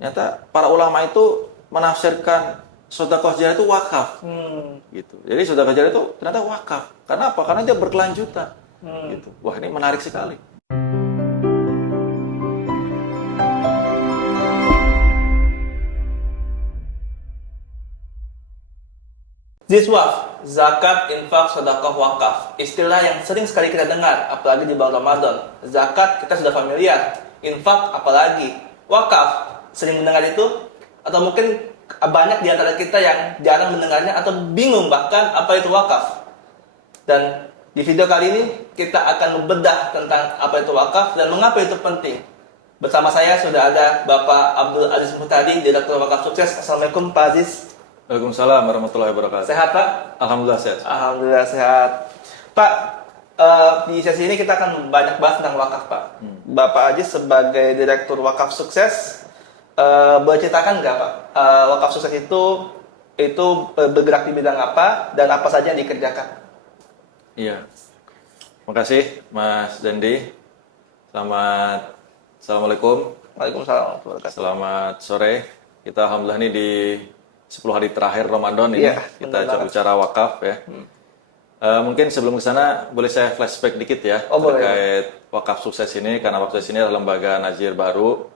Ternyata para ulama itu menafsirkan sedekah jariah itu wakaf. Gitu. Jadi sedekah jariah itu ternyata wakaf. Karena apa? Karena dia berkelanjutan. Gitu. Wah, ini menarik sekali. Ziswaf, zakat, infak, sedekah, wakaf. Istilah yang sering sekali kita dengar, apalagi di bulan Ramadan. Zakat kita sudah familiar, infak apalagi. Wakaf, sering mendengar itu? Atau mungkin banyak di antara kita yang jarang mendengarnya atau bingung bahkan apa itu wakaf. Dan di video kali ini kita akan membedah tentang apa itu wakaf dan mengapa itu penting. Bersama saya sudah ada Bapak Abdul Aziz Muhtadi, Direktur Wakaf Sukses. Assalamualaikum Pak Aziz. Waalaikumsalam warahmatullahi wabarakatuh. Sehat Pak? Alhamdulillah sehat. Alhamdulillah sehat. Pak, di sesi ini kita akan banyak bahas tentang wakaf Pak. Bapak Aziz sebagai Direktur Wakaf Sukses, boleh ceritakan nggak Pak, wakaf sukses itu bergerak di bidang apa dan apa saja yang dikerjakan? Iya. Terima kasih Mas Dendi. Assalamualaikum. Waalaikumsalam warahmatullahi wabarakatuh. Selamat sore. Kita alhamdulillah ini di 10 hari terakhir Ramadan ini kita bicara wakaf ya. Mungkin sebelum ke sana boleh saya flashback dikit ya terkait wakaf sukses ini, karena wakaf sukses ini adalah lembaga nazir baru.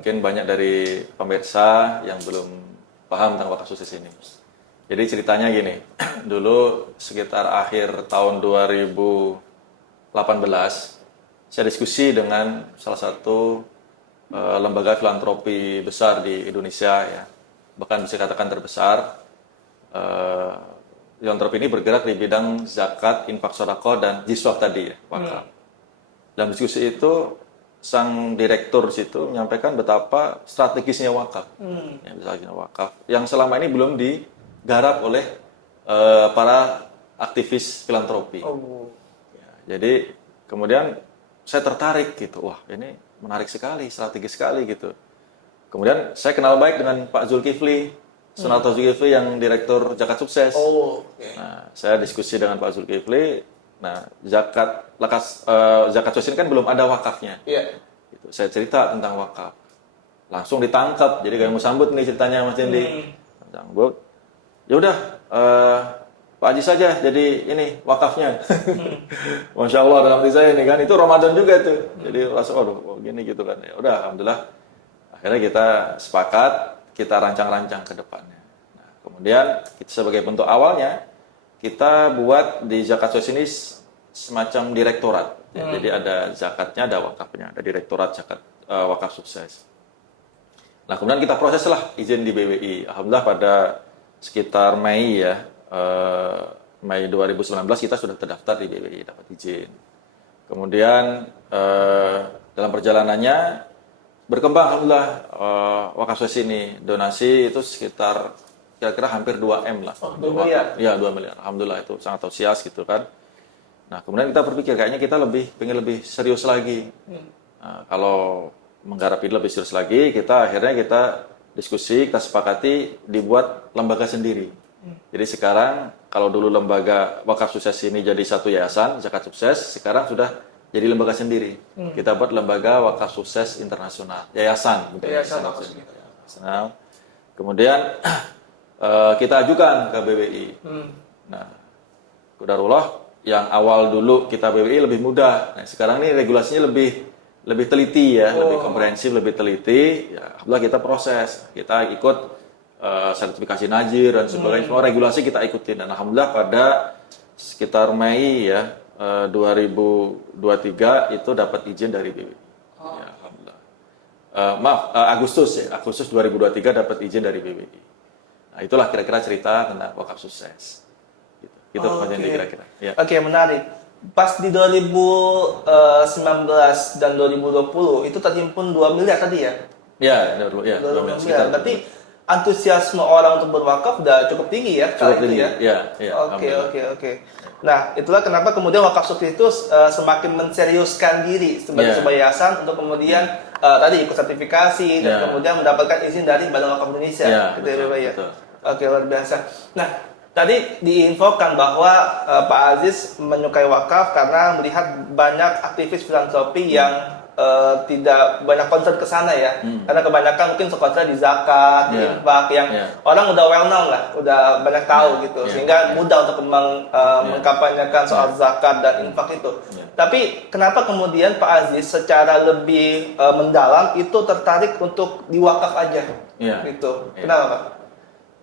Mungkin banyak dari pemirsa yang belum paham tentang wakaf sukses ini. Jadi ceritanya gini, dulu sekitar akhir tahun 2018 saya diskusi dengan salah satu lembaga filantropi besar di Indonesia ya. Bahkan bisa katakan terbesar. Filantropi ini bergerak di bidang zakat, infak, sedekah, dan jiswaf tadi ya, wakaf. Dalam diskusi itu, sang direktur situ menyampaikan betapa strategisnya wakaf. Ya, strategisnya wakaf. Yang selama ini belum digarap oleh para aktivis filantropi. Ya, jadi kemudian saya tertarik gitu. Wah, ini menarik sekali, strategis sekali gitu. Kemudian saya kenal baik dengan Pak Zulkifli, Sunarto Zulkifli yang Direktur Zakat Sukses. Nah, saya diskusi dengan Pak Zulkifli. Nah, zakat sukses ini kan belum ada wakafnya. Gitu. Saya cerita tentang wakaf. Langsung ditangkap. Jadi kayak mau sambut nih ceritanya Mas Dendi. Sambut. Ya udah, Pak Haji saja jadi ini wakafnya. Masya Allah dalam hati saya ini kan itu Ramadan juga tuh. Jadi langsung aduh gini gitu kan. Ya udah, alhamdulillah. Akhirnya kita sepakat, kita rancang-rancang ke depannya. Nah, kemudian kita sebagai bentuk awalnya, kita buat di zakat sukses ini semacam direktorat. Ya, jadi ada zakatnya, ada wakafnya, ada direktorat zakat wakaf sukses. Nah, kemudian kita proseslah izin di BWI. Alhamdulillah pada sekitar Mei ya, Mei 2019 kita sudah terdaftar di BWI, dapat izin. Kemudian dalam perjalanannya berkembang alhamdulillah wakaf sukses ini donasi itu sekitar kira-kira hampir 2M lah. 2 miliar? Iya 2 miliar. Alhamdulillah itu sangat antusias gitu kan. Nah kemudian kita berpikir kayaknya kita pengen lebih serius lagi. Nah, kalau menggarap ini lebih serius lagi, akhirnya kita diskusi, kita sepakati dibuat lembaga sendiri. Jadi sekarang kalau dulu lembaga wakaf sukses ini jadi satu yayasan zakat sukses, sekarang sudah jadi lembaga sendiri. Kita buat lembaga wakaf sukses internasional, yayasan. Internasional. Kemudian kita ajukan ke BWI. Nah, qadarullah yang awal dulu kita BWI lebih mudah. Nah, sekarang ini regulasinya lebih teliti ya, lebih komprehensif, lebih teliti. Ya, alhamdulillah kita proses, kita ikut sertifikasi najir dan sebagainya. Semua regulasi kita ikutin. Dan alhamdulillah pada sekitar Mei ya 2023 itu dapat izin dari BWI. Ya, alhamdulillah. Agustus 2023 dapat izin dari BWI. Nah, itulah kira-kira cerita tentang wakaf sukses. Gitu. Itu kira-kira. Ya. Oke, menarik. Pas di 2019 dan 2020 itu terhimpun 2 miliar tadi ya? Ya, 2 miliar. Berarti antusiasme orang untuk berwakaf udah cukup tinggi ya? Cukup tinggi, ya? Ya. Oke. Nah, itulah kenapa kemudian wakaf sukses itu semakin menseriuskan diri sebagai sebuah yayasan untuk kemudian tadi ikut sertifikasi dan kemudian mendapatkan izin dari Badan Wakaf Indonesia. Betul. Oke, luar biasa. Nah, tadi diinfokan bahwa Pak Aziz menyukai wakaf karena melihat banyak aktivis filantropi yang tidak banyak concern ke sana ya. Karena kebanyakan mungkin concern di zakat, di infak yang orang udah well known lah, udah banyak tahu gitu. Sehingga mudah untuk mengkampanyekan soal zakat dan infak itu. Tapi kenapa kemudian Pak Aziz secara lebih mendalam itu tertarik untuk diwakaf aja? Gitu. Kenapa, Pak?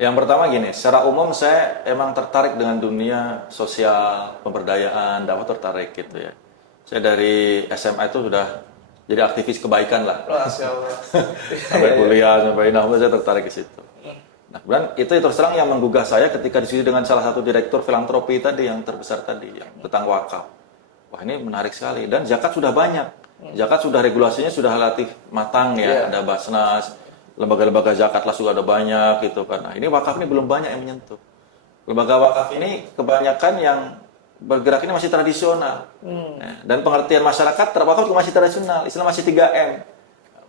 Yang pertama gini, secara umum saya emang tertarik dengan dunia sosial, pemberdayaan, dakwah tertarik gitu ya. Saya dari SMA itu sudah jadi aktivis kebaikan lah. Masya Allah. Sampai kuliah, sampai saya tertarik ke situ. Nah, kemudian itu terus terang yang menggugah saya ketika diskusi dengan salah satu direktur filantropi tadi yang terbesar tadi, yang tentang wakaf. Wah, ini menarik sekali. Dan zakat sudah banyak. Zakat sudah regulasinya sudah relatif matang ya. Ada Basnas, lembaga-lembaga zakat lah sudah ada banyak gitu kan. Nah, ini wakaf ini belum banyak yang menyentuh. Lembaga wakaf ini kebanyakan yang bergerak ini masih tradisional. Dan pengertian masyarakat terhadap wakaf juga masih tradisional. Istilah masih 3M.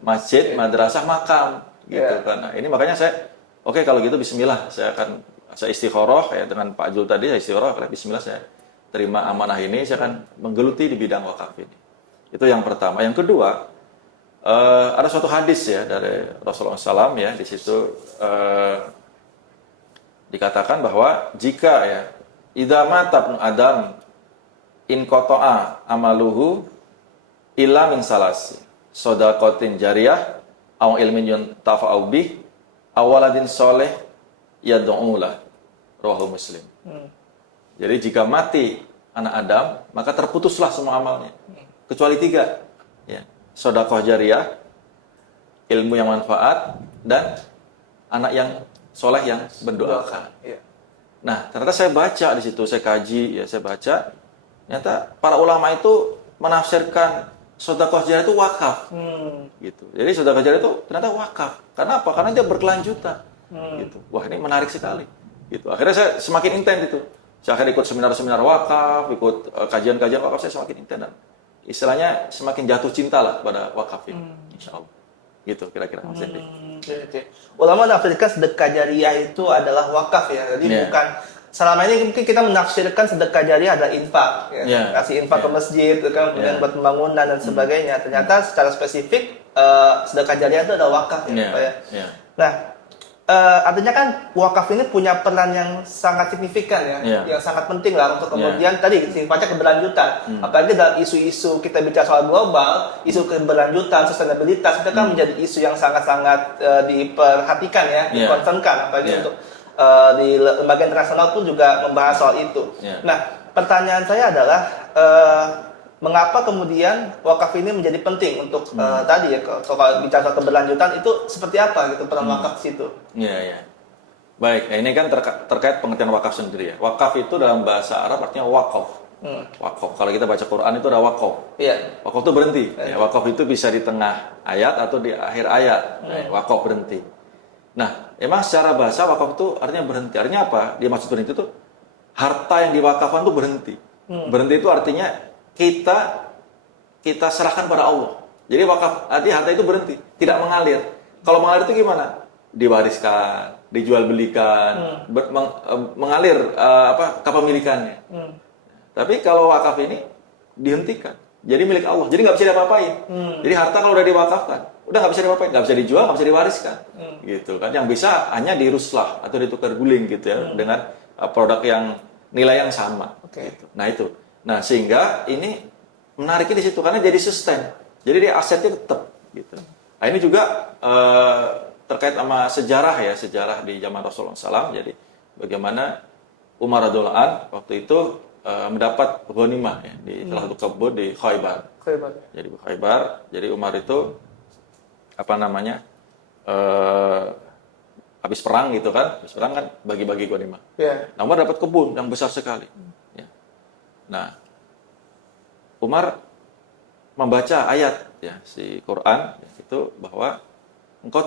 Masjid, madrasah, makam gitu kan. Nah, ini makanya saya kalau gitu bismillah saya istikharah ya dengan Pak Jul tadi, saya istikharah, bismillah saya terima amanah ini, saya akan menggeluti di bidang wakaf ini. Itu yang pertama. Yang kedua, ada suatu hadis ya dari Rasulullah SAW ya, di situ dikatakan bahwa jika ya idza mata ibnu adam in qata'a amaluhu illa min salasi shadaqatin jariyah aw ilmin yuntafa'u bih aw waladin sholih yad'u lah, rawahu Muslim. Jadi jika mati anak Adam, maka terputuslah semua amalnya kecuali 3 ya. Sedekah jariyah, ilmu yang manfaat, dan anak yang soleh yang mendoakan. Nah, ternyata saya baca di situ, saya kaji, ya saya baca, ternyata para ulama itu menafsirkan sedekah jariyah itu wakaf, gitu. Jadi sedekah jariyah itu ternyata wakaf. Karena apa? Karena dia berkelanjutan, gitu. Wah, ini menarik sekali, gitu. Akhirnya saya semakin intens itu. Saya akan ikut seminar-seminar wakaf, ikut kajian-kajian wakaf, saya semakin intens dan istilahnya semakin jatuh cinta lah pada wakaf ini, insya Allah. Gitu kira-kira Mas Endi. Ulama menafsirkan sedekah jariyah itu adalah wakaf ya. Jadi bukan selama ini mungkin kita menafsirkan sedekah jariyah adalah infak, ya. Kasih infak ke masjid, kemudian buat pembangunan dan sebagainya. Ternyata secara spesifik sedekah jariyah itu adalah wakaf ya, Pak ya. Nah, artinya kan wakaf ini punya peran yang sangat signifikan ya, yang sangat penting lah untuk kemudian tadi sifatnya keberlanjutan. Apalagi dalam isu-isu kita bicara soal global, isu keberlanjutan, sustainabilitas itu kan menjadi isu yang sangat-sangat diperhatikan ya, dikonsenkan. Apalagi untuk di lembaga internasional pun juga membahas soal itu. Nah, pertanyaan saya adalah mengapa kemudian wakaf ini menjadi penting untuk tadi ya, kalau bicara soal keberlanjutan itu seperti apa gitu peran wakaf di situ? Iya. Baik, ini kan terkait pengertian wakaf sendiri ya. Wakaf itu dalam bahasa Arab artinya wakaf. Wakaf. Kalau kita baca Quran itu ada wakaf. Wakaf itu berhenti. Ya, wakaf itu bisa di tengah ayat atau di akhir ayat. Wakaf berhenti. Nah, emang secara bahasa wakaf itu artinya berhenti. Artinya apa? Dia maksud berhenti itu harta yang diwakafkan itu berhenti. Berhenti itu artinya kita serahkan pada Allah. Jadi wakaf artinya harta itu berhenti, tidak mengalir. Kalau mengalir itu gimana? Diwariskan, dijual belikan, mengalir kepemilikannya. Tapi kalau wakaf ini dihentikan, jadi milik Allah. Jadi nggak bisa diapa-apain. Jadi harta kalau udah diwakafkan, udah nggak bisa diapa-apain, nggak bisa dijual, nggak bisa diwariskan, gitu kan? Yang bisa hanya diruslah atau ditukar guling gitu ya, dengan produk yang nilai yang sama. Gitu. Nah itu. Nah, sehingga ini menariknya di situ karena jadi sustain. Jadi dia asetnya tetap gitu. Nah, ini juga terkait sama sejarah di zaman Rasulullah SAW. Jadi bagaimana Umar radhiyallahu anhu waktu itu mendapat ghanimah ya, di salah satu kebun di Khaybar. Jadi Khaybar, jadi Umar itu habis perang gitu kan, bagi-bagi ghanimah. Nah, Umar dapat kebun yang besar sekali. Nah, Umar membaca ayat ya si Quran itu bahwa engkau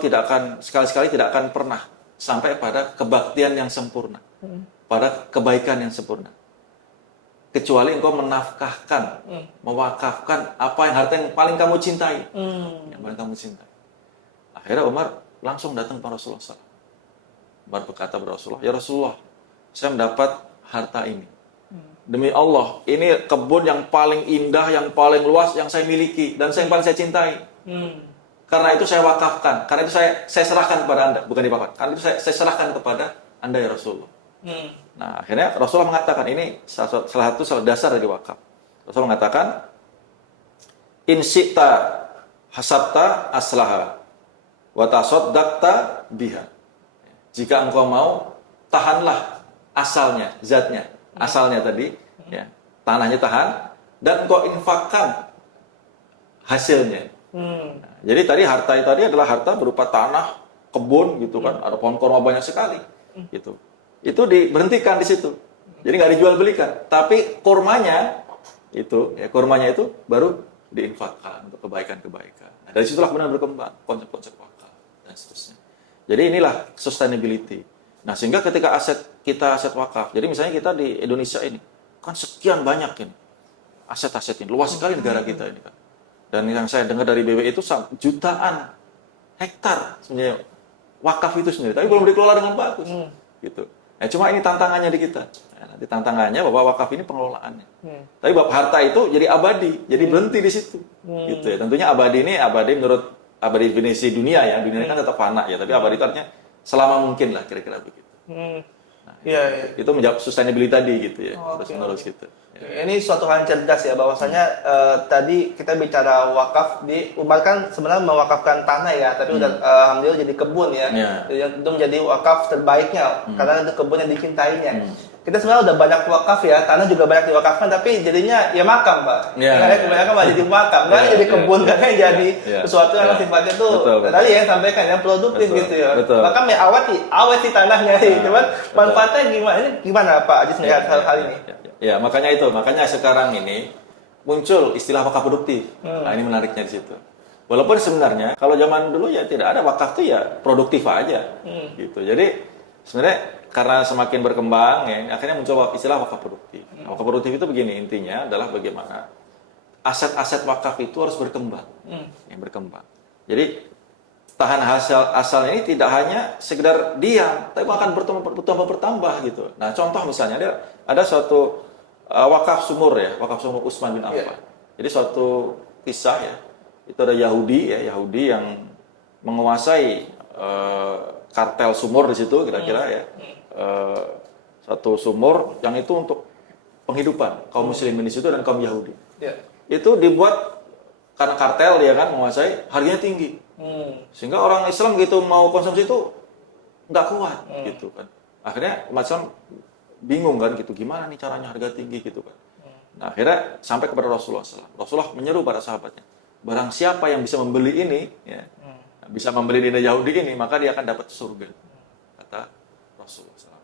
sekali-sekali tidak akan pernah sampai pada kebaktian yang sempurna, pada kebaikan yang sempurna, kecuali engkau menafkahkan, mewakafkan harta yang paling kamu cintai, yang paling kamu cintai. Akhirnya Umar langsung datang ke Rasulullah SAW. Umar berkata kepada Rasulullah, ya Rasulullah, saya mendapat harta ini. demi Allah, ini kebun yang paling indah, yang paling luas, yang saya miliki, dan yang paling saya cintai. Karena itu saya wakafkan, karena itu saya serahkan kepada Anda, bukan diwakafkan. Karena itu saya serahkan kepada Anda ya Rasulullah. Nah, akhirnya Rasulullah mengatakan, ini salah satu dasar dari wakaf. Rasulullah mengatakan, in syi'ta hasabta aslaha wa tasaddaqta biha. Jika engkau mau, tahanlah asalnya, zatnya, asalnya tadi, ya, tanahnya tahan, dan engkau infakkan hasilnya. Nah, jadi tadi harta itu tadi adalah harta berupa tanah, kebun, gitu kan, ada pohon kurma banyak sekali, gitu. Itu diberhentikan di situ, jadi nggak dijual belikan, tapi kurmanya itu baru diinfakkan untuk kebaikan-kebaikan. Nah, dari situlah kemudian berkembang konsep-konsep wakaf dan seterusnya. Jadi inilah sustainability. Nah, sehingga ketika aset wakaf, jadi misalnya kita di Indonesia ini, kan sekian banyak ini, aset-aset ini, luas sekali negara kita ini kan. Dan yang saya dengar dari BWI itu jutaan hektar sebenarnya wakaf itu sendiri, tapi belum dikelola dengan bagus. Gitu. Nah, cuma ini tantangannya di kita. Nah, nanti tantangannya bahwa wakaf ini pengelolaannya. Tapi bab harta itu jadi abadi, jadi berhenti di situ. Gitu ya. Tentunya abadi menurut abadi definisi dunia ya, dunia ini kan tetap fana ya, tapi abadi itu artinya selama mungkin lah kira-kira begitu. Nah, itu menjawab sustainability tadi gitu ya, terus-menerus gitu. Ya. Ini suatu hal yang cerdas ya, bahwasanya tadi kita bicara wakaf di Umar kan sebenarnya mewakafkan tanah ya, tapi udah alhamdulillah jadi kebun ya. Itu menjadi wakaf terbaiknya karena itu kebun yang dicintainya. Kita sebenarnya udah banyak wakaf ya, tanah juga banyak diwakafkan, tapi jadinya ya makam, Pak. Karena kebanyakan malah jadi makam, kan jadi kebun, karena jadi sesuatu yang sifatnya tuh tadi yang sampaikan yang produktif gitu ya. Makam ya awet sih tanahnya, cuman manfaatnya gimana Pak Ajis melihat hal ini? Ya, makanya sekarang ini muncul istilah wakaf produktif. Nah, ini menariknya di situ. Walaupun sebenarnya kalau zaman dulu ya tidak ada wakaf tuh ya produktif aja, gitu. Jadi sebenarnya karena semakin berkembang ya, akhirnya muncul istilah wakaf produktif. Nah, wakaf produktif itu begini, intinya adalah bagaimana aset-aset wakaf itu harus berkembang, berkembang. Jadi tahan asal ini tidak hanya sekedar diam, tapi akan bertambah gitu. Nah, contoh misalnya ada suatu wakaf sumur ya, wakaf sumur Utsman bin Affan. Jadi suatu kisah ya, itu ada Yahudi yang menguasai kartel sumur di situ kira-kira ya. Satu sumur yang itu untuk penghidupan kaum muslimin di situ dan kaum Yahudi. Itu dibuat karena kartel dia kan menguasai, harganya tinggi. Sehingga orang Islam gitu mau konsumsi itu nggak kuat gitu kan. Akhirnya umat Islam bingung kan gitu, gimana nih caranya harga tinggi gitu kan. Nah, akhirnya sampai kepada Rasulullah SAW. Rasulullah menyeru para sahabatnya, barang siapa yang bisa membeli ini ya, bisa membeli dina Yahudi ini, maka dia akan dapat surga, kata Rasulullah SAW.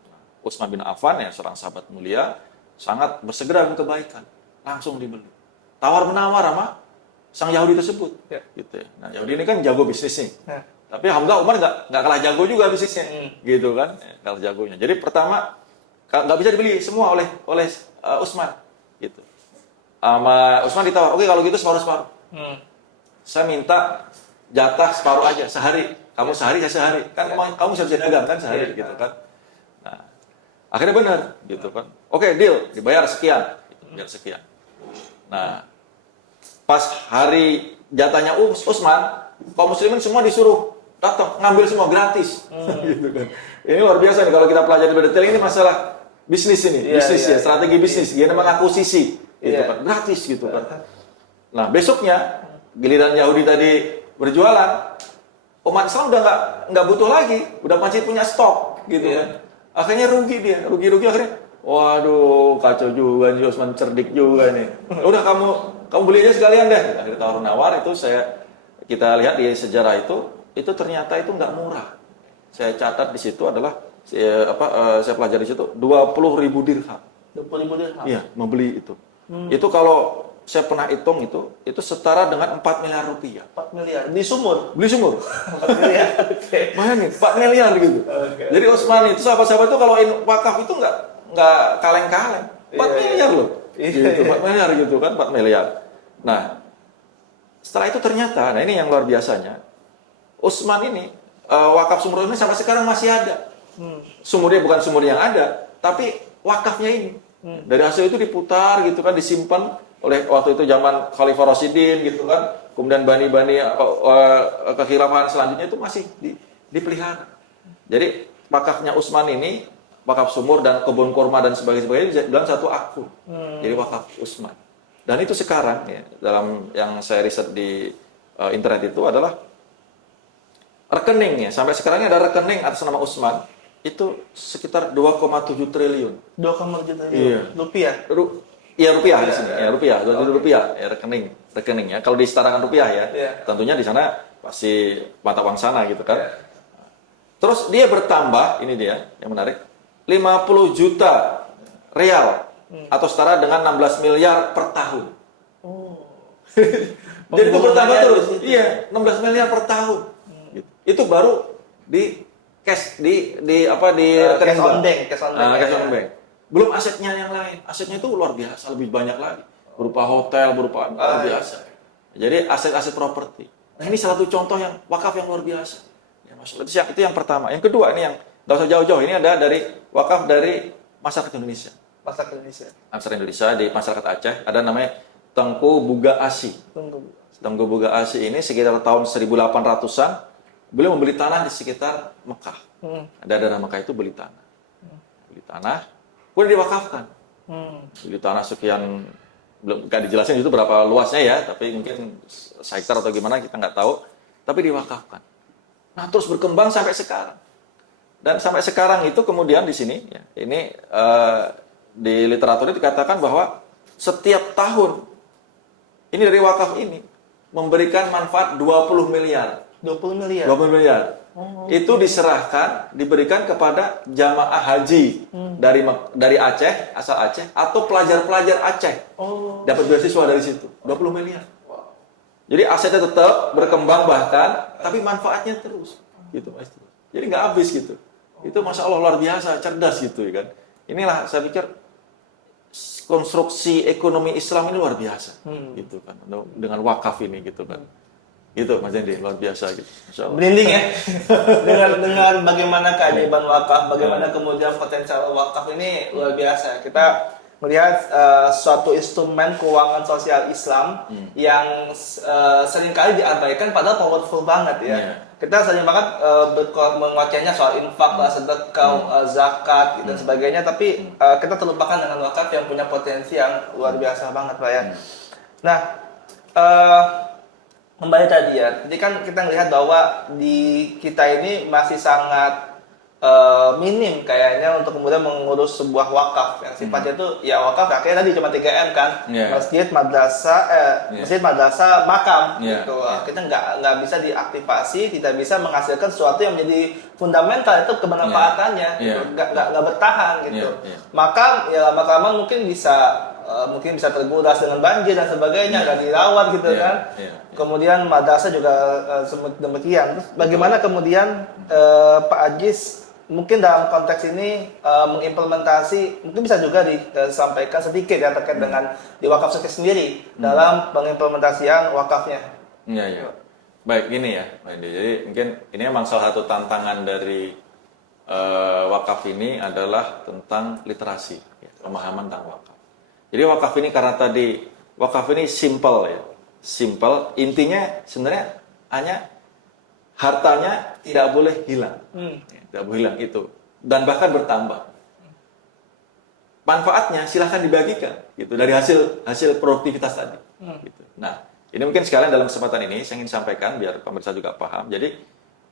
Utsman bin Affan ya, seorang sahabat mulia, sangat bersegera dengan kebaikan, langsung dibeli. Tawar-menawar sama sang Yahudi tersebut, gitu ya. Nah, Yahudi ini kan jago bisnisnya, tapi alhamdulillah Umar nggak kalah jago juga bisnisnya, gitu kan, kalah jagonya. Jadi pertama nggak bisa dibeli semua oleh Utsman, gitu. Sama Utsman ditawar, oke kalau gitu separuh. Saya minta jatah separuh aja sehari, kamu sehari saya sehari, kan kamu bisa dagang kan sehari, gitu kan. Nah, akhirnya benar, gitu kan. Oke, deal, dibayar sekian, biar sekian. Nah, pas hari jatahnya Utsman, kaum muslimin semua disuruh datang ngambil semua gratis, gitu kan. Ini luar biasa nih kalau kita pelajari berdetail, ini masalah bisnis ini, strategi bisnis, gimana mengakuisisi, gitu kan, gratis gitu kan. Nah, besoknya giliran Yahudi tadi berjualan, umat Islam udah nggak butuh lagi, udah masih punya stok, gitu kan. Akhirnya rugi akhirnya. Waduh, kacau juga nih, Utsman cerdik juga nih. Udah kamu beli aja sekalian deh. Akhirnya tawar-menawar itu kita lihat di sejarah itu ternyata itu nggak murah. Saya catat di situ adalah saya pelajari di situ 20.000 dirham. 20.000 dirham. Iya, membeli itu. Itu kalau saya pernah hitung itu setara dengan 4 miliar rupiah. 4 miliar di sumur. Beli sumur. 4 miliar. Oke. Bayangin, 4 miliar gitu. Jadi Utsman itu sahabat-sahabat itu kalau wakaf itu nggak kaleng-kaleng. 4 miliar loh. Gitu, 4 miliar gitu kan, 4 miliar. Nah, setelah itu ternyata, nah ini yang luar biasanya, Utsman ini, wakaf sumur ini sampai sekarang masih ada. Sumurnya bukan sumur yang ada, tapi wakafnya ini. Dari hasil itu diputar gitu kan, disimpan oleh waktu itu zaman Khalifah Rasyidin gitu kan. Kemudian bani-bani kekhilafahan selanjutnya itu masih dipelihara. Jadi wakafnya Utsman ini, wakaf sumur dan kebun kurma dan sebagainya dalam satu akun. Jadi wakaf Utsman. Dan itu sekarang ya, dalam yang saya riset di internet itu adalah rekeningnya. Sampai sekarang ada rekening atas nama Utsman itu sekitar 2,7 triliun. 2,7 triliun Iya. rupiah. Iya rupiah di sini. Ya rupiah, 2 rupiah ya rekeningnya. Kalau disetarakan rupiah ya, tentunya di sana pasti mata uang sana gitu kan. Terus dia bertambah, ini dia yang menarik, 50 juta real atau setara dengan 16 miliar per tahun. Jadi itu bertambah terus. Iya, 16 miliar per tahun. Gitu. Itu baru di cash di rekening cash on bank. Belum asetnya yang lain. Asetnya itu luar biasa, lebih banyak lagi. Berupa hotel, berupa luar biasa. Jadi aset-aset properti. Nah, ini salah satu contoh yang wakaf yang luar biasa. Ya, maksudnya itu yang pertama. Yang kedua ini yang nggak usah jauh-jauh. Ini ada dari wakaf dari masyarakat Indonesia. Masyarakat Indonesia di masyarakat Aceh ada namanya Tengku Buga Asi. Tengku Buga Asi ini sekitar tahun 1800-an beliau membeli tanah di sekitar Mekah. Daerah Mekah itu beli tanah. Beli tanah, kemudian diwakafkan. Beli tanah sekian, belum nggak dijelasin itu berapa luasnya ya, tapi mungkin hektar atau gimana kita nggak tahu. Tapi diwakafkan. Nah terus berkembang sampai sekarang. Dan sampai sekarang itu kemudian di sini, ya, ini di literatur itu dikatakan bahwa setiap tahun ini dari wakaf ini memberikan manfaat 20 miliar. 20 miliar. Itu diserahkan, diberikan kepada jamaah haji dari Aceh, asal Aceh, atau pelajar-pelajar Aceh. Dapat beasiswa dari situ. 20 miliar. Jadi asetnya tetap berkembang bahkan, tapi manfaatnya terus. Gitu, Mas. Jadi nggak habis gitu. Itu Masya Allah luar biasa, cerdas gitu kan. Inilah saya pikir konstruksi ekonomi Islam ini luar biasa. Gitu kan. Dengan wakaf ini gitu kan. Gitu Mas Dendi, luar biasa gitu. Merinding ya. dengan bagaimana keajaiban wakaf, bagaimana kemudian potensial wakaf ini luar biasa. Kita melihat suatu instrumen keuangan sosial Islam yang seringkali diabaikan padahal powerful banget ya. Kita sering banget menguatkannya soal infak, sedekah, zakat dan sebagainya, tapi kita terlupakan dengan wakaf yang punya potensi yang luar biasa banget Pak ya. Nah, kembali tadi ya, jadi kan kita melihat bahwa di kita ini masih sangat minim kayaknya untuk kemudian mengurus sebuah wakaf yang sifatnya itu ya wakaf akhirnya tadi cuma 3M kan, masjid, madrasah, makam gitu. Kita nggak bisa diaktifasi, tidak bisa menghasilkan sesuatu yang menjadi fundamental itu kebermanfaatannya, nggak bertahan gitu. Makam ya lama-lama mungkin bisa terguras dengan banjir dan sebagainya, nggak dirawat gitu kan. Kemudian madrasah juga demikian. Terus bagaimana kemudian Pak Ajis mungkin dalam konteks ini mengimplementasi, mungkin bisa juga disampaikan sedikit ya terkait dengan di wakaf sendiri dalam pengimplementasian wakafnya. Iya. Baik, gini ya, Pak Edi. Jadi mungkin ini memang salah satu tantangan dari wakaf ini adalah tentang literasi, ya, pemahaman tentang wakaf. Jadi wakaf ini karena tadi wakaf ini simple ya, simple. Intinya sebenarnya hanya hartanya tidak boleh hilang, tidak boleh hilang itu, dan bahkan bertambah. Manfaatnya silahkan dibagikan, gitu dari hasil produktivitas tadi. Gitu. Nah, ini mungkin sekalian dalam kesempatan ini saya ingin sampaikan biar pemirsa juga paham. Jadi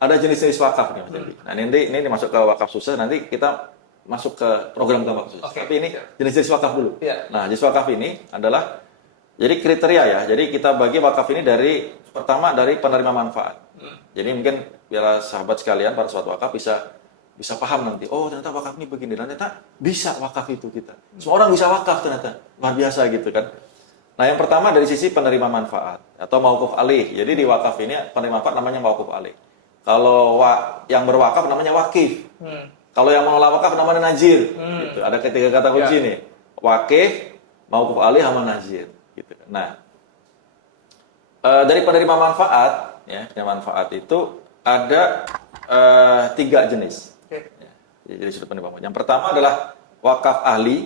ada jenis-jenis wakaf nih Mas Dendi. Nah ini masuk ke wakaf khusus, nanti kita masuk ke program wakaf khusus. Tapi ini jenis-jenis wakaf dulu. Nah jenis wakaf ini adalah jadi kriteria ya. Jadi kita bagi wakaf ini pertama dari penerima manfaat. Jadi mungkin biar sahabat sekalian para sahabat wakaf bisa paham nanti. Oh ternyata wakaf ini begini. Ternyata bisa wakaf itu kita. Semua orang bisa wakaf ternyata. Luar biasa gitu kan. Nah yang pertama dari sisi penerima manfaat atau mauquf alih. Jadi di wakaf ini penerima manfaat namanya mauquf alih. Kalau yang berwakaf namanya wakif. Kalau yang mengelola wakaf namanya najir. Gitu. Ada ketiga kata kunci nih. Wakif, mauquf alih, sama najir. Gitu. Nah dari penerima manfaat, ya, penerima manfaat itu ada 3 jenis. Jadi sudut penerima manfaat. Yang pertama adalah wakaf ahli,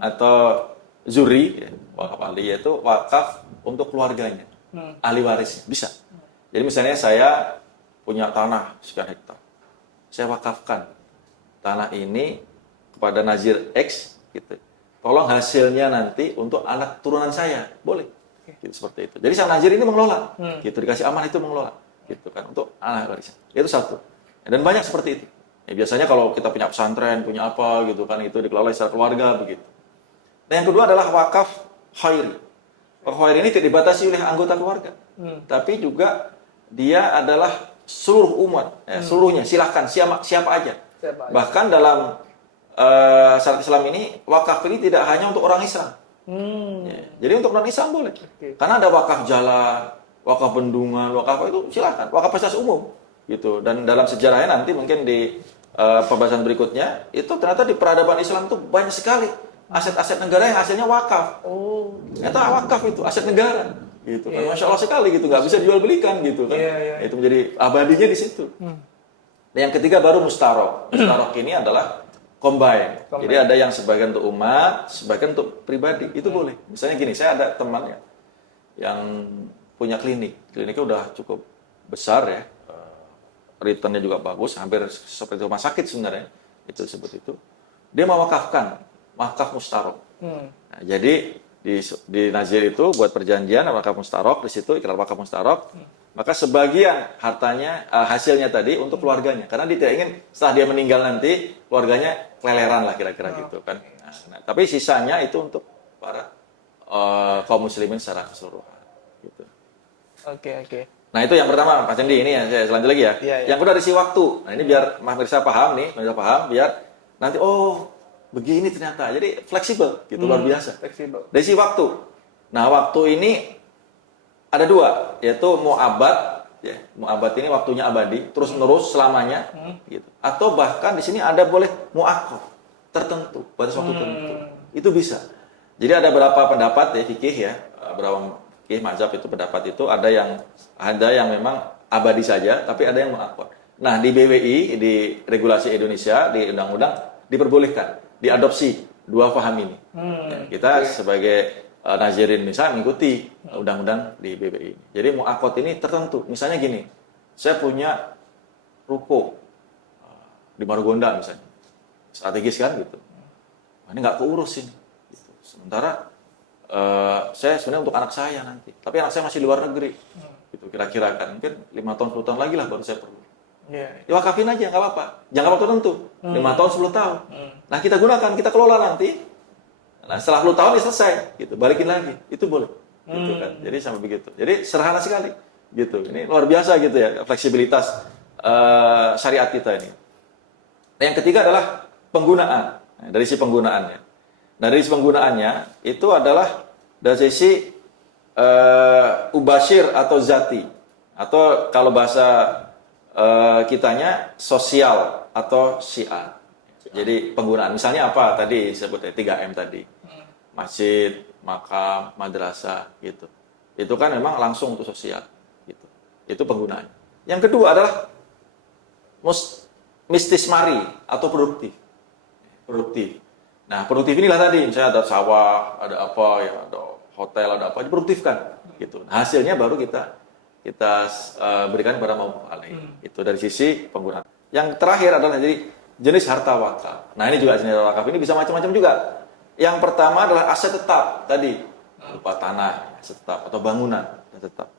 atau zuri, ya, wakaf ahli, yaitu wakaf untuk keluarganya, ahli warisnya, bisa. Jadi misalnya saya punya tanah sekian hektar, saya wakafkan tanah ini kepada Nazir X, gitu. Tolong hasilnya nanti untuk anak turunan saya, boleh. Gitu, seperti itu. Jadi sang Nazir ini mengelola, gitu, dikasih amanah itu mengelola, gitu kan, untuk anak warisnya. Itu satu. Dan banyak seperti itu. Ya, biasanya kalau kita punya pesantren, punya apa, gitu kan, itu dikelola secara keluarga, begitu. Dan yang kedua adalah wakaf khairi. Wakaf khairi ini tidak dibatasi oleh anggota keluarga, tapi juga dia adalah seluruh umat, ya, seluruhnya. Silahkan siapa aja. Bahkan dalam syariat Islam ini, wakaf ini tidak hanya untuk orang Islam. Ya, jadi untuk non Islam boleh. Karena ada wakaf jalan, wakaf bendungan, wakaf itu silakan. Wakaf fasilitas umum, gitu. Dan dalam sejarahnya nanti mungkin di pembahasan berikutnya itu ternyata di peradaban Islam itu banyak sekali aset-aset negara yang hasilnya wakaf. Ternyata wakaf itu aset negara, gitu. Kan, Masya Allah sekali gitu, nggak bisa dijual belikan gitu kan. Itu menjadi abadinya di situ. Dan yang ketiga baru mustarok. Mustarok ini adalah combine. Jadi ada yang sebagian untuk umat, sebagian untuk pribadi. Itu boleh. Misalnya gini, saya ada teman ya yang punya klinik. Kliniknya udah cukup besar ya. Returnnya juga bagus, hampir seperti rumah sakit sebenarnya. Itu disebut itu. Dia mewakafkan, wakaf mustarok. Nah, jadi di Nazir itu buat perjanjian wakaf mustarok, di situ ikrar wakaf mustarok. Maka sebagian hartanya, hasilnya tadi untuk keluarganya. Karena dia tidak ingin setelah dia meninggal nanti, keluarganya keleleran lah kira-kira gitu kan. Nah, tapi sisanya itu untuk para kaum muslimin secara keseluruhan. Gitu. Oke. Nah itu yang pertama, Pak Cendi, ini ya, saya selanjut lagi ya. Yang kedua dari si waktu. Nah ini biar Mas Mirsa paham nih, biar nanti, oh begini ternyata. Jadi fleksibel, gitu, luar biasa. Fleksibel. Dari si waktu. Nah waktu ini ada dua, yaitu mu'abad, ya, mu'abad ini waktunya abadi, terus menerus selamanya, gitu. Atau bahkan di sini ada boleh mu'akkad, tertentu, batas waktu tertentu, itu bisa. Jadi ada beberapa pendapat ya fikih ya, beberapa fikih mazhab itu pendapat itu ada yang memang abadi saja, tapi ada yang mu'akkad. Nah di BWI, di regulasi Indonesia, di undang-undang diperbolehkan, diadopsi dua paham ini. Ya, kita sebagai Nazirin misalnya mengikuti undang-undang di BBI. Jadi mu'akkad ini tertentu. Misalnya gini, saya punya ruko di Margonda misalnya, strategis kan gitu. Ini nggak keurus ini. Gitu. Sementara saya sebenarnya untuk anak saya nanti, tapi anak saya masih di luar negeri. Gitu kira-kira kan mungkin 5 tahun 10 tahun lagi lah baru saya perlu. Diwakafin aja nggak apa-apa. Jangka waktu tertentu, 5 tahun 10 tahun. Nah kita gunakan, kita kelola nanti. Nah, setelah 10 tahun ya selesai, gitu. Balikin lagi, itu boleh, gitu kan. Jadi sampai begitu. Jadi sederhana sekali, gitu. Ini luar biasa gitu ya, fleksibilitas syariat kita ini. Nah, yang ketiga adalah penggunaan. Nah, dari sisi penggunaannya. Nah, dari sisi penggunaannya itu adalah dari sisi ubashir atau zati, atau kalau bahasa kitanya sosial atau syiar. Jadi penggunaan, misalnya apa tadi disebutnya 3M tadi, masjid, makam, madrasah, gitu. Itu kan memang langsung untuk sosial, gitu. Itu penggunaan. Yang kedua adalah mistismari atau produktif. Nah, produktif inilah tadi, misalnya ada sawah, ada apa ya, ada hotel, ada apa, diproduktifkan, gitu. Nah, hasilnya baru kita berikan kepada maupun alaih. Itu dari sisi penggunaan. Yang terakhir adalah jadi jenis harta wakaf. Nah ini juga jenis harta wakaf ini bisa macam-macam juga. Yang pertama adalah aset tetap tadi, berupa tanah, aset tetap atau bangunan tetap,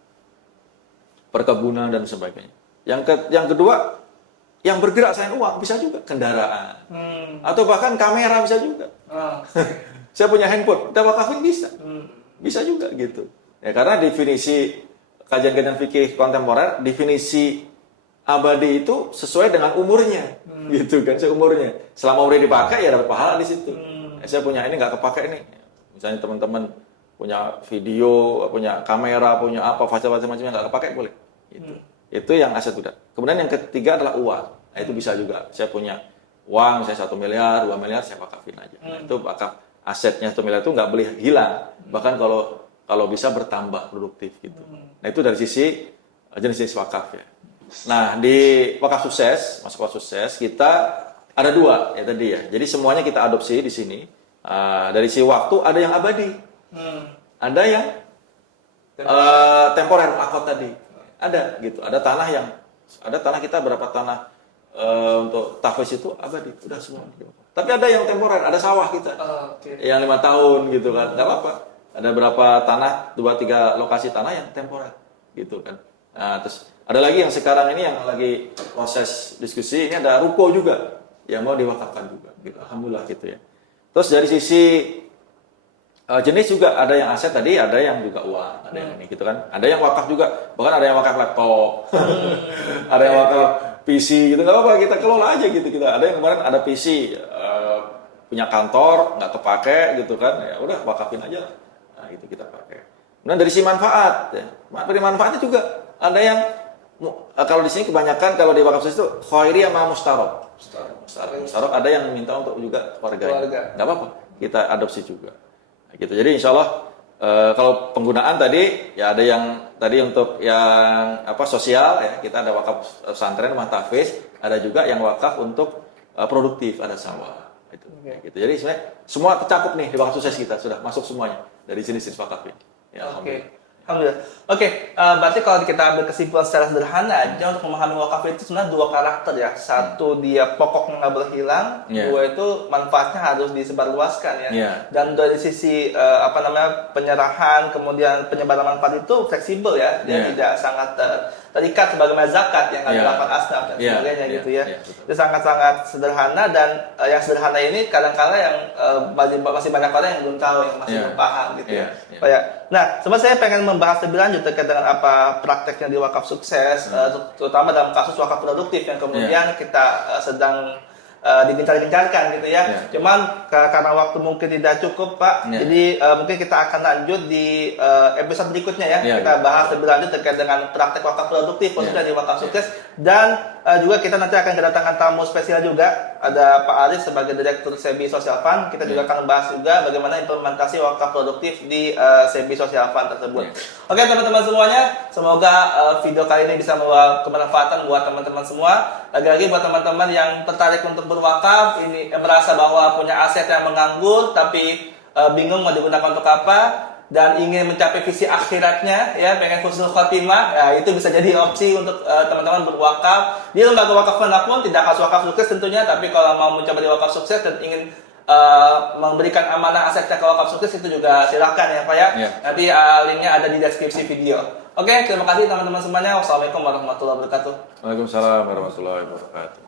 perkebunan dan sebagainya. Yang kedua, yang bergerak selain uang bisa juga kendaraan, atau bahkan kamera bisa juga. Saya punya handphone, kita wakafin bisa juga gitu. Ya karena definisi kajian-kajian fikih kontemporer, definisi abadi itu sesuai dengan umurnya, gitu kan, seumurnya. Selama umurnya dipakai ya dapat pahala di situ. Saya punya ini nggak kepakai nih. Misalnya teman-teman punya video, punya kamera, punya apa, fasilitas macam-macamnya nggak kepakai boleh. Gitu. Itu yang aset udah. Kemudian yang ketiga adalah uang. Nah, itu bisa juga. Saya punya uang, saya 1 miliar, 2 miliar, saya wakafin aja. Nah, itu wakaf asetnya 1 miliar itu nggak boleh hilang. Bahkan kalau bisa bertambah produktif gitu. Nah itu dari sisi jenis-jenis wakaf ya. Nah, di wakaf sukses, masuk wakaf sukses, kita ada 2 ya tadi ya. Jadi semuanya kita adopsi di sini. Dari si waktu ada yang abadi, ada yang temporer akot tadi, ada gitu. Ada tanah kita berapa tanah untuk tahfiz itu abadi, udah semua. Tapi ada yang temporer, ada sawah kita, yang 5 tahun gitu kan, nggak apa-apa. Ada berapa tanah, 2-3 lokasi tanah yang temporer, gitu kan. Nah, terus ada lagi yang sekarang ini yang lagi proses diskusi, ini ada ruko juga yang mau diwakafkan juga, gitu. Alhamdulillah gitu ya. Terus dari sisi jenis juga ada yang aset tadi, ada yang juga uang, ada yang ini gitu kan. Ada yang wakaf juga, bahkan ada yang wakaf laptop, ada yang wakaf PC gitu, nggak apa-apa, kita kelola aja gitu kita. Ada yang kemarin ada PC punya kantor nggak kepake gitu kan, ya udah wakafin aja, nah itu kita pakai. Kemudian dari si manfaat, ya. Dari manfaatnya juga ada yang kalau di sini kebanyakan kalau di wakaf itu khairi sama mustarok. Mustarok ada yang minta untuk juga keluarga. Nggak apa-apa, kita adopsi juga. Gitu. Jadi insya Allah kalau penggunaan tadi ya ada yang tadi untuk yang sosial ya, kita ada wakaf pesantren rumah tahfiz, ada juga yang wakaf untuk produktif, ada sawah itu. Gitu. Jadi sebenarnya semua tercakup nih di wakaf sukses kita, sudah masuk semuanya dari jenis-jenis wakaf ini. Ya, Alhamdulillah. Berarti kalau kita ambil kesimpulan secara sederhana aja untuk memahami wakaf itu sebenarnya 2 karakter ya. Satu, dia pokoknya nggak boleh hilang. 2 itu manfaatnya harus disebarluaskan ya. Dan dari sisi penyerahan kemudian penyebaran manfaat itu fleksibel ya. Dia tidak sangat terikat sebagaimana zakat yang ada 8 asnaf dan sebagainya gitu ya. Itu sangat-sangat sederhana, dan yang sederhana ini kadang-kala yang masih banyak orang yang belum tahu, yang masih belum paham gitu ya. Nah, sebenarnya saya pengen membahas lebih lanjut terkait dengan apa prakteknya di wakaf sukses, terutama dalam kasus wakaf produktif yang kemudian kita sedang digencar-gencarkan gitu ya. Cuman karena waktu mungkin tidak cukup Pak, jadi mungkin kita akan lanjut di episode berikutnya ya. Kita bahas lebih lanjut terkait dengan praktek wakaf produktif khususnya di wakaf sukses, dan juga kita nanti akan kedatangan tamu spesial juga, ada Pak Aris sebagai Direktur SEBI Social Fund. Kita juga akan bahas juga bagaimana implementasi wakaf produktif di SEBI Social Fund tersebut. Oke teman-teman semuanya, semoga video kali ini bisa membawa kebermanfaatan buat teman-teman semua. Lagi-lagi buat teman-teman yang tertarik untuk berwakaf, ini merasa bahwa punya aset yang menganggur tapi bingung mau digunakan untuk apa, dan ingin mencapai visi akhiratnya ya, pengen husnul khotimah, ya itu bisa jadi opsi untuk teman-teman berwakaf di lembaga wakaf manapun, tidak harus wakaf sukses tentunya, tapi kalau mau mencoba di wakaf sukses dan ingin memberikan amanah asetnya ke wakaf sukses, itu juga silakan ya Pak ya. Nanti linknya ada di deskripsi video. Oke, terima kasih teman-teman semuanya. Wassalamualaikum warahmatullahi wabarakatuh. Waalaikumsalam warahmatullahi wabarakatuh.